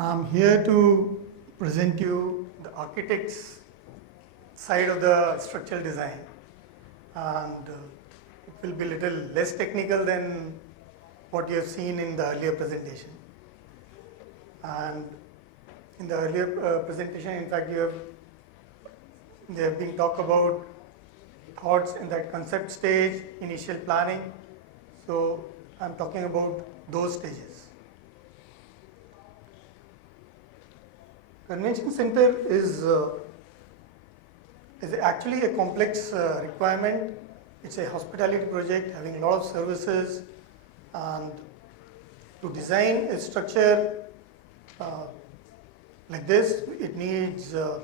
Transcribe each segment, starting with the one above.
I'm here to present you the architect's side of the structural design, and it will be a little less technical than what you have seen in the earlier presentation. And in the earlier presentation, in fact, there have been talk about thoughts in that concept stage, initial planning. So I'm talking about those stages. Convention center is actually a complex requirement. It's a hospitality project having a lot of services, and to design a structure like this, it needs a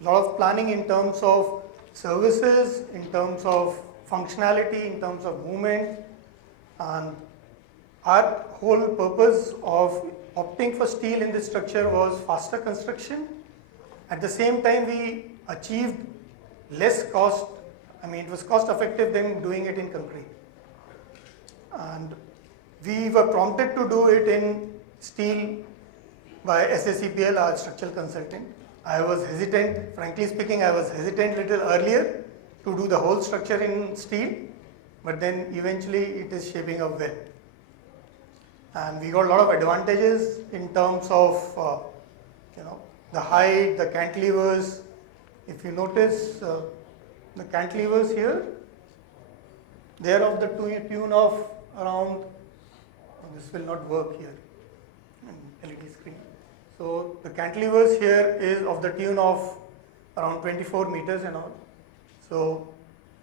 lot of planning in terms of services, in terms of functionality, in terms of movement, and our whole purpose of opting for steel in this structure was faster construction. At the same time, we achieved less cost. I mean, it was cost effective than doing it in concrete. And we were prompted to do it in steel by SACPL, our structural consultant. I was hesitant, frankly speaking, I was hesitant a little earlier to do the whole structure in steel, but then eventually it is shaping up well. And we got a lot of advantages in terms of the height, the cantilevers. If you notice the cantilevers here, they are of the tune of around, this will not work here, LED screen. So the cantilevers here is of the tune of around 24 meters and all. So,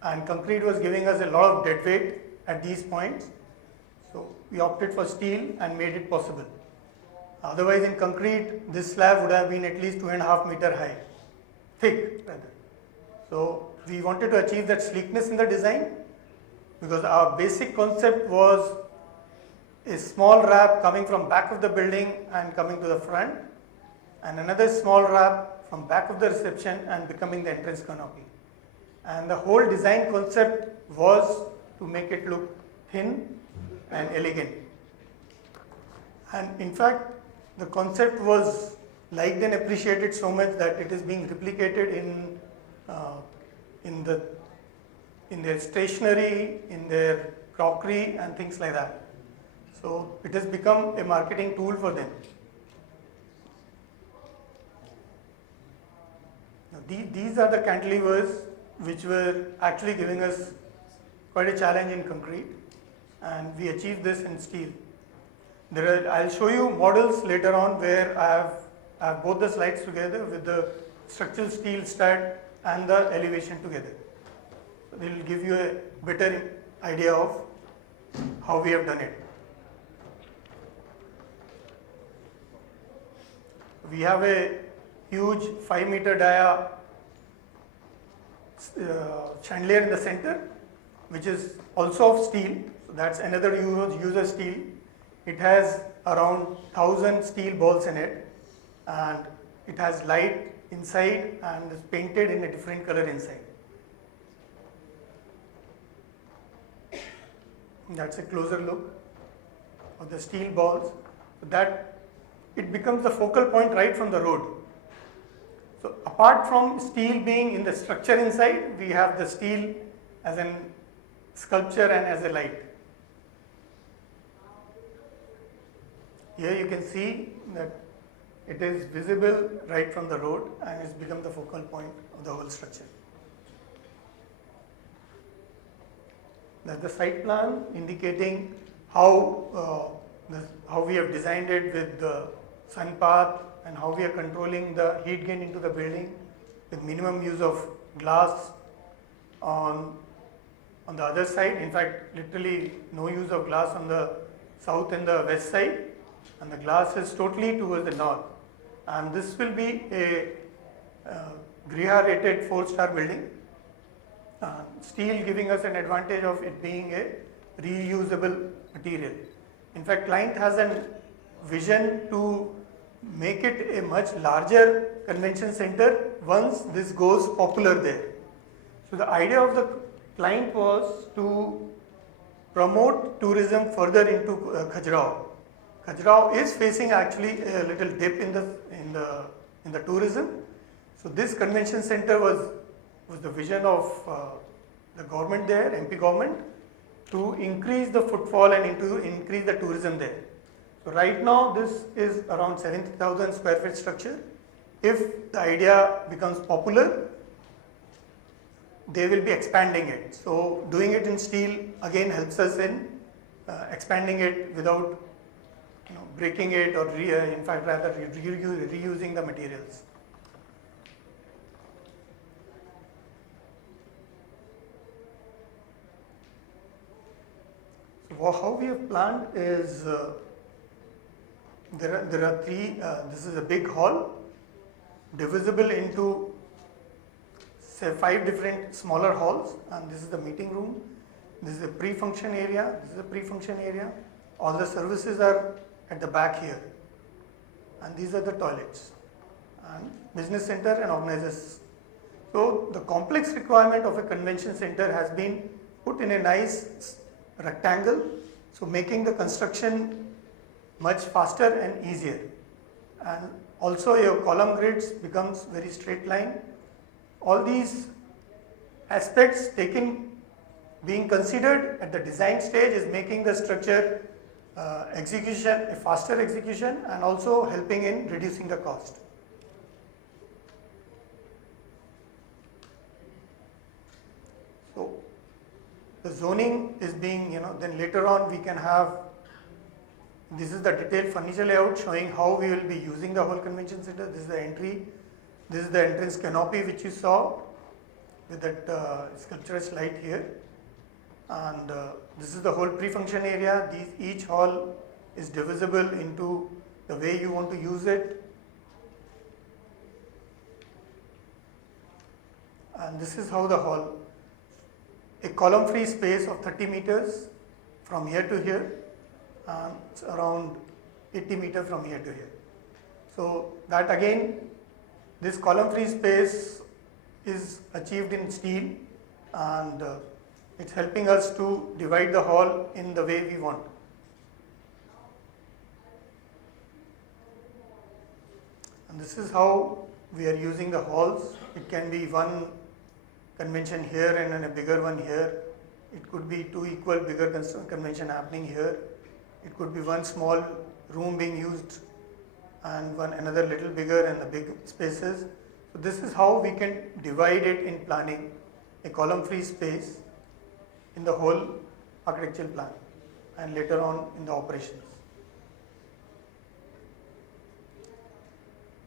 and concrete was giving us a lot of dead weight at these points. So we opted for steel and made it possible. Otherwise in concrete, this slab would have been at least 2.5 meter high, thick rather. So we wanted to achieve that sleekness in the design, because our basic concept was a small wrap coming from back of the building and coming to the front, and another small wrap from back of the reception and becoming the entrance canopy. And the whole design concept was to make it look thin and elegant. And in fact, the concept was liked and appreciated so much that it is being replicated in their stationery, in their crockery and things like that. So it has become a marketing tool for them. Now, these are the cantilevers which were actually giving us quite a challenge in concrete, and we achieved this in steel. I'll show you models later on where I have both the slides together with the structural steel stud and the elevation together. So they will give you a better idea of how we have done it. We have a huge 5 meter dia chandelier in the center, which is also of steel. So that's another use of steel. It has around 1,000 steel balls in it, and it has light inside and is painted in a different color inside. That's a closer look of the steel balls. So that it becomes the focal point right from the road. So apart from steel being in the structure inside, we have the steel as a sculpture and as a light. Here you can see that it is visible right from the road and it's become the focal point of the whole structure. That's the site plan indicating how we have designed it with the sun path and how we are controlling the heat gain into the building with minimum use of glass on the other side. In fact, literally no use of glass on the south and the west side, and the glass is totally towards the north. And this will be a GRIHA rated 4-star building. Steel giving us an advantage of it being a reusable material. In fact, client has a vision to make it a much larger convention center once this goes popular there. So the idea of the client was to promote tourism further into Khajuraho. Khajuraho is facing actually a little dip in the tourism. So this convention center was the vision of the government there, MP government, to increase the footfall and to increase the tourism there. So right now this is around 70,000 square feet structure. If the idea becomes popular, they will be expanding it. So doing it in steel again helps us in expanding it without breaking it, or in fact rather reusing the materials. So how we have planned is there are three. This is a big hall divisible into say 5 different smaller halls, and this is the meeting room. This is a pre-function area. This is a pre-function area. All the services are at the back here, and these are the toilets and business center and organizers. So the complex requirement of a convention center has been put in a nice rectangle, so making the construction much faster and easier, and also your column grids becomes very straight line. All these aspects being considered at the design stage is making the structure execution a faster execution, and also helping in reducing the cost. So the zoning is being, then later on we can have, this is the detailed furniture layout showing how we will be using the whole convention center. This is the entry, this is the entrance canopy which you saw with that sculptural slide here, and this is the whole pre-function area. Each hall is divisible into the way you want to use it, and this is how the hall, a column free space of 30 meters from here to here, and it's around 80 meters from here to here. So that again, this column free space is achieved in steel, and it's helping us to divide the hall in the way we want. And this is how we are using the halls. It can be one convention here and then a bigger one here. It could be 2 equal bigger convention happening here. It could be one small room being used and another little bigger and the big spaces. So this is how we can divide it in planning, a column free space in the whole architectural plan and later on in the operations.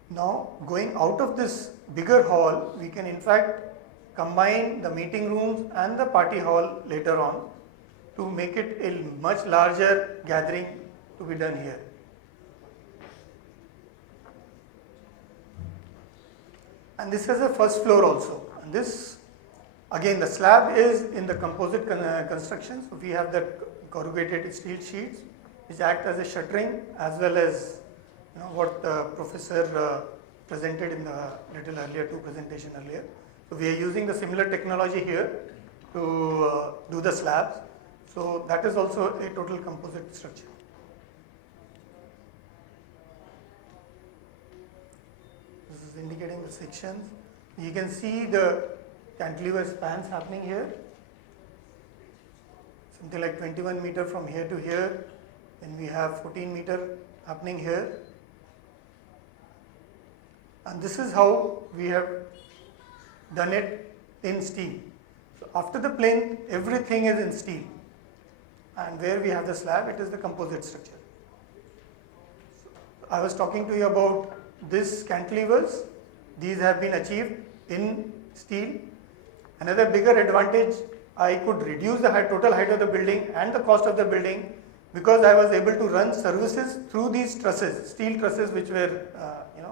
Now going out of this bigger hall, we can in fact combine the meeting rooms and the party hall later on to make it a much larger gathering to be done here. And this has a first floor also, and this again the slab is in the composite construction. So we have the corrugated steel sheets which act as a shuttering, as well as what Professor presented in the little earlier presentation earlier. So we are using the similar technology here to do the slabs. So that is also a total composite structure. This is indicating the sections. You can see the cantilever spans happening here. Something like 21 meter from here to here. Then we have 14 meter happening here. And this is how we have done it in steel. So after the plinth, everything is in steel. And where we have the slab, it is the composite structure. So I was talking to you about these cantilevers. These have been achieved in steel. Another bigger advantage, I could reduce the total height of the building and the cost of the building, because I was able to run services through these trusses, steel trusses which were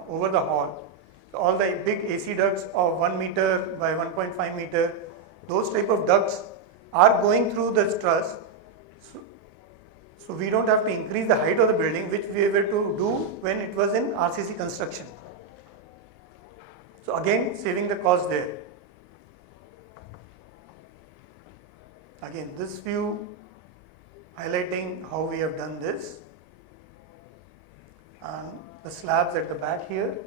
over the hall. So all the big AC ducts of 1 meter by 1.5 meter, those type of ducts are going through the truss. So we don't have to increase the height of the building, which we were to do when it was in RCC construction. So again, saving the cost there. Again, this view highlighting how we have done this. and the slabs at the back here.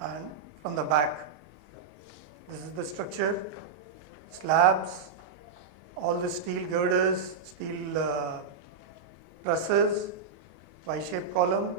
And from the back, this is the structure, slabs, all the steel girders, steel trusses, Y-shaped column,